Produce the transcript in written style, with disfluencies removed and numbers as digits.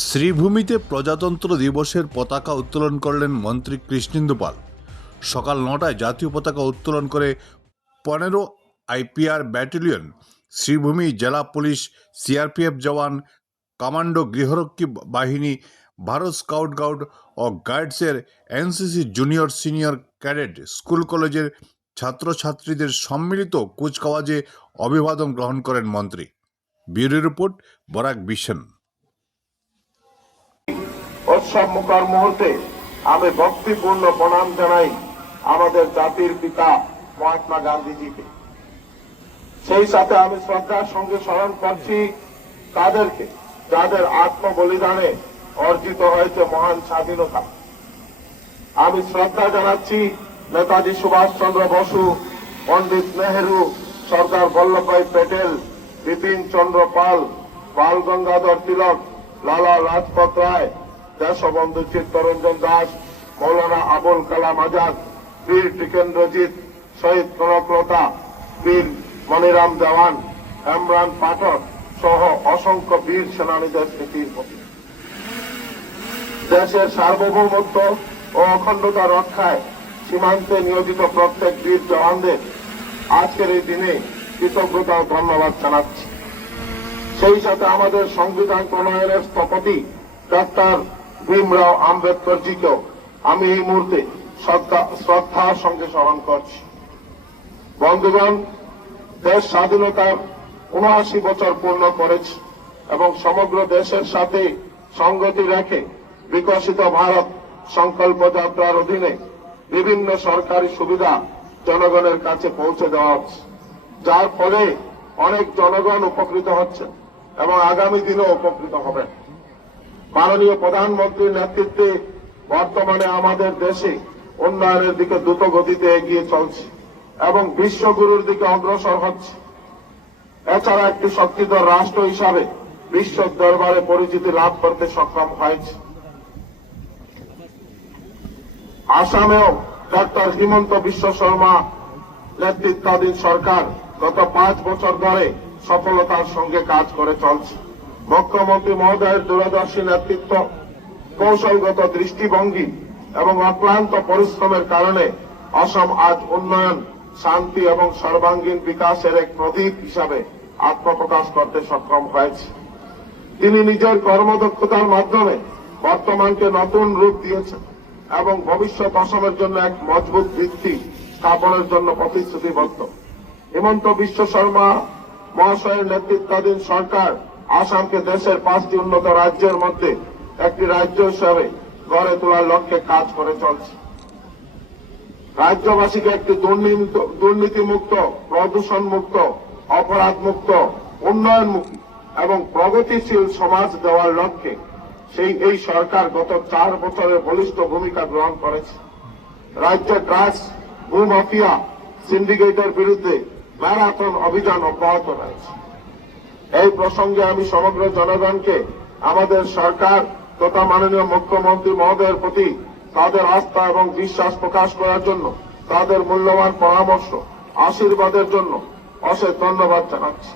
শ্রীভূমিতে প্রজাতন্ত্র দিবসের পতাকা উত্তোলন করলেন মন্ত্রী কৃষ্ণেন্দু পাল। সকাল 9টায় জাতীয় পতাকা উত্তোলন করে 15 আইপিআর ব্যাটালিয়ন, শ্রীভূমি জেলা পুলিশ, সিআরপিএফ জওয়ান, কমান্ডো গৃহরক্ষী বাহিনী, ভারত স্কাউট গাইড ও গাইডসের NCC junior senior cadet school কলেজের ছাত্রছাত্রীদের সম্মিলিত কুচকাওয়াজে অভিবাদন গ্রহণ করেন মন্ত্রী। ব্যুরো রিপোর্ট, বরাক বিশন। উৎসবমুখর মুহূর্তে আমি ভক্তিপূর্ণ প্রণাম জানাই আমাদের জাতির পিতা মহাত্মা গান্ধীজিকে। সেই সাথে আমি শ্রদ্ধার সঙ্গে স্মরণ করছি তাদেরকে যাদের আত্মবলিদানে অর্জিত হয়েছে মহান স্বাধীনতা। আমি শ্রদ্ধা জানাচ্ছি নেতাজি সুভাষচন্দ্র বসু, পণ্ডিত নেহেরু, সর্দার বল্লভভাই প্যাটেল, বিপিন চন্দ্র পাল, বাল গঙ্গাধর তিলক, লালা লাজপত রায়, দেশবন্ধু চিত্তরঞ্জন দাস, মৌলানা আবুল কালাম আজাদ, বীর টিকেন্দ্রজিৎ, শহীদ কনকলতা, বীর মনিরাম দেওয়ান, ইমরান পাঠক সহ অসংখ্য বীর সেনানীদের স্মৃতির প্রতি দেশের সার্বভৌমত্ব ও অখণ্ডতা রক্ষায় সীমান্তে নিয়োজিত প্রত্যেক বীর জওয়ানদের আজকের এই দিনে কৃতজ্ঞতা ও ধন্যবাদ জানাচ্ছি। সেই সাথে আমাদের সংবিধান প্রণয়নের স্থপতি ডক্টর ভীমরাও আম্বেদকরজিকেও আমি এই মুহূর্তে শ্রদ্ধার সঙ্গে স্মরণ করছি। বন্ধুগণ, দেশ স্বাধীনতার ৭৯ বছর পূর্ণ করেছে এবং সমগ্র দেশের সাথে সংগতি রেখে বিকশিত ভারত সংকল্প যাত্রার অধীনে বিভিন্ন সরকারি সুবিধা জনগণের কাছে পৌঁছে দেওয়া হচ্ছে, যার ফলে অনেক জনগণ উপকৃত হচ্ছে এবং আগামী দিনেও উপকৃত হবেন। মাননীয় প্রধানমন্ত্রীর নেতৃত্বে বর্তমানে আমাদের দেশে উন্নয়নের দিকে দ্রুত গতিতে এগিয়ে চলছে এবং বিশ্বগুরুর দিকে অগ্রসর হচ্ছে। এছাড়া একটি শক্তিধর রাষ্ট্র হিসাবে বিশ্ব দরবারে পরিচিতি লাভ করতে সক্ষম হয়েছে। আসামেও ডক্টর হিমন্ত বিশ্ব শর্মা নেতৃত্বাধীন সরকার গত 5 বছর ধরে সফলতার সঙ্গে কাজ করে চলছে। মুখ্যমন্ত্রী মহোদয়ের দূরদর্শী নেতৃত্ব, কৌশলগত দৃষ্টিভঙ্গি এবং অক্লান্ত পরিশ্রমের কারণে অসম আজ উন্নয়ন, শান্তি এবং সর্বাঙ্গীন বিকাশের এক প্রদীপ হিসাবে আত্মপ্রকাশ করতে সক্ষম হয়েছে। তিনি নিজের কর্মদক্ষতার মাধ্যমে বর্তমানকে নতুন রূপ দিয়েছেন এবং ভবিষ্যৎ অসমের জন্য এক মজবুত ভিত্তি স্থাপনের জন্য প্রতিশ্রুতিবদ্ধ। হিমন্ত বিশ্ব শর্মা মহাশয়ের নেতৃত্বাধীন সরকার আসামকে দেশের 5টি উন্নত রাজ্যের মধ্যে একটি রাজ্য হিসাবে গড়ে তোলার লক্ষ্যে কাজ করে চলছে। রাজ্যবাসীকে একটি দুর্নীতিমুক্ত, প্রদূষণ মুক্ত, অপরাধ মুক্ত, উন্নয়নমুখী এবং প্রগতিশীল সমাজ দেওয়ার লক্ষ্যে এই সরকার গত 4 বছরের বলিষ্ঠ ভূমিকা গ্রহণ করেছে। রাজ্যে ড্রাগস, ভূমাফিয়া, সিন্ডিকেটের বিরুদ্ধে ম্যারাথন অভিযান অব্যাহত রয়েছে। এই প্রসঙ্গে আমি সমগ্র জনগণকে আমাদের সরকার তথা মাননীয় মুখ্যমন্ত্রী মহোদয়ের প্রতি তাদের আস্থা এবং বিশ্বাস প্রকাশ করার জন্য, তাদের মূল্যবান পরামর্শ, আশীর্বাদের জন্য অশেষ ধন্যবাদ জানাচ্ছি।